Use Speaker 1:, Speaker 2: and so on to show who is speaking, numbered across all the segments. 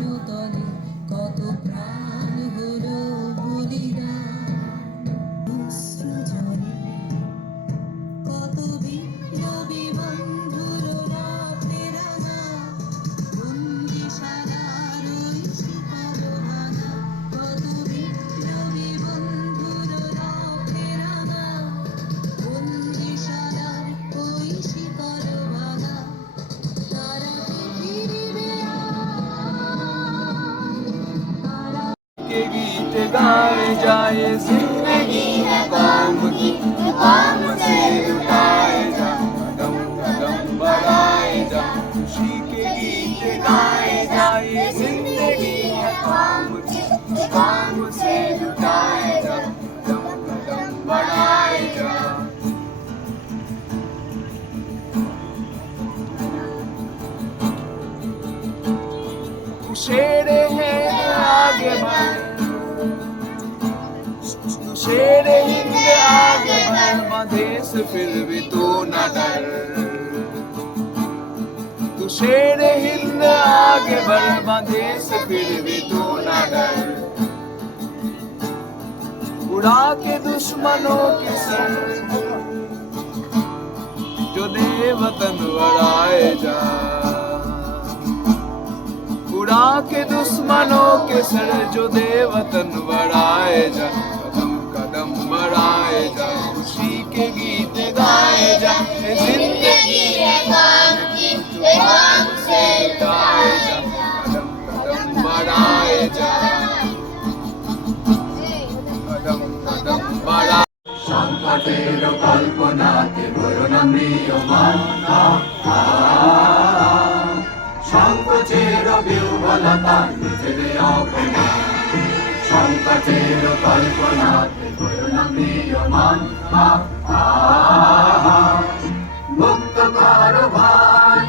Speaker 1: you the
Speaker 2: के गीत गाए जाए जिंदगी है कौम की कौम से लुटाए जा कदम कदम बढ़ाए जा खुशी के गीत गाए जाए जिंदगी है कौम की कौम से लुटाए जा कदम कदम बढ़ाए जा शेरे हैं आगे तू हिंद आगे फिर भी तू न डर। तू शेरे हिंद आगे फिर भी तू न डर। उड़ा के दुश्मनों के सर, जो दे वतन जा। उड़ा के दुश्मनों के सर जो दे वतन बढ़ाए जा कदम कदम बढ़ाए जा खुशी के गीत गाए जा ये जिंदगी है काम की ये काम से लुटाए जा कदम कदम बढ़ाए जा कदम कदम बढ़ा সংকটের কল্পনাতে বরণ ম্রিয়মান সংকোচের বিহ্বলতা নিজের অপমান সংকটের কল্পনাতে বরণ ম্রিয়মান মুক্ত কর ভাই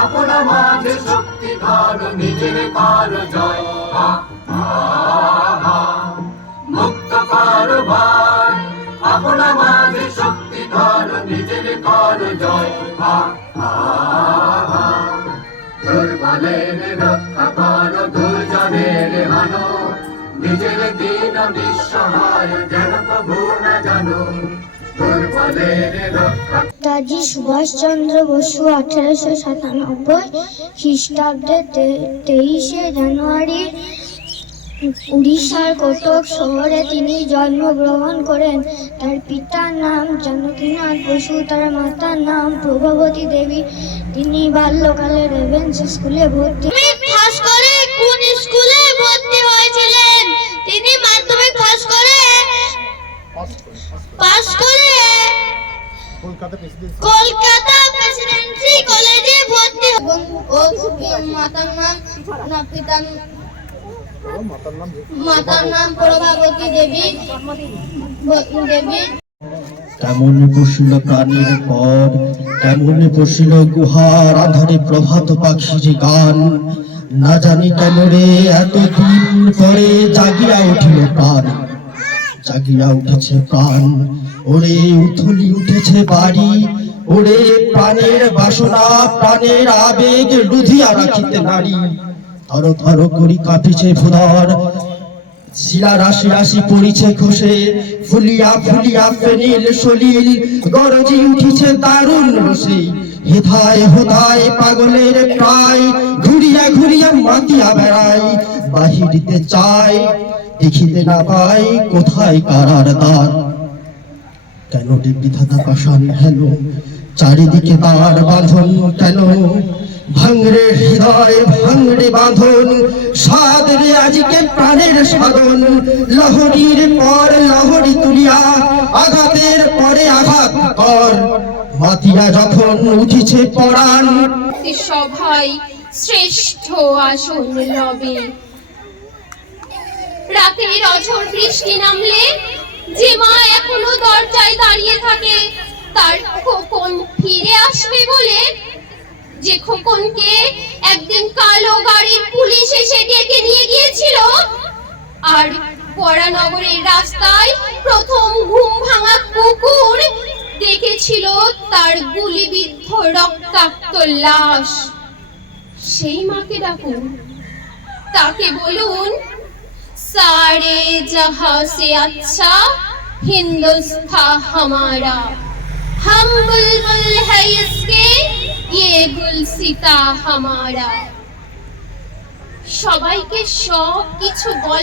Speaker 2: আপনা মাঝে শক্তি ধর নিজের কর জয়। মুক্ত কর ভাই আপনা মাঝে শক্তি ধর নিজের কর জয় হা, দুর্বলের রক্ষা কর দুজনের মানো। নিজের দিন যেন প্রভু না জানো।
Speaker 3: সুভাষচন্দ্র বসু আঠারোশো সাতানব্বই খ্রিস্টাব্দে তেইশে জানুয়ারি উড়িষ্যার কটক শহরে তিনি জন্মগ্রহণ করেন। তার পিতার নাম জানকীনাথ বসু তার মাতার নাম প্রভাবতী দেবী। তিনি বাল্যকালে রেভেন্স স্কুলে ভর্তি পাস করে কোন স্কুলে ভর্তি হয়েছিলেন? তিনি মাধ্যমিক পাস করে পাস করে কলকাতা প্রেসিডেন্সি। কলেজে ভর্তি
Speaker 4: এবং ও মাতার নাম না পিতার মাতার
Speaker 5: কেমন কেমন প্রভাত পাখির গান, না জানি কেমরে এতদিন পরে জাগিয়া উঠিল প্রাণ। জাগিয়া উঠেছে প্রাণ, ওরে উথলি উঠেছে বাড়ি, ওরে প্রাণের বাসনা, প্রাণের আবেগ লুধিয়া রাখিতে নারী। থর থর করি কাঁপিছে ভুদর শিলা রাশি রাশি পড়িছে খসে, ফুলিয়া ফুলিয়া ফেনিল সলিল, গরজি উঠিছে দারুণ রসে। হেথায় হোথায় পাগলের প্রায়, ঘুরিয়া ঘুরিয়া মাতিয়া বেড়াই বাহিরিতে চাই দেখিতে না পাই কোথায় কারার দ্বার। কেন বিধাতা পাষাণ হেন চারিদিকে তার বাঁধন কেন? ভাঙরে হৃদয়, ভাঙরে বাঁধন সাদ রে আজকে প্রাণের সাধন। লহরীর পর লহরী তুলিয়া, আঘাতের পরে আঘাত কর। মাতিয়া যখন উঠিছে পরাণ।
Speaker 6: সভায় শ্রেষ্ঠ আসন লবে। রাতের অঝোর বৃষ্টি নামলে যে মা এখনও দরজায় দাঁড়িয়ে থাকে আর পরানগরের রাস্তায় প্রথম ঘুম ভাঙা কুকুর দেখেছিল তার গুলিবিদ্ধ রক্তাক্ত লাশ সেই মাকে ডাকুন তাকে বলুন सारे जहां से अच्छा हिंदुस्तां हमारा हम बुलबुल है इसके ये गुलसिता हमारा সবাইকে সব কিছু বল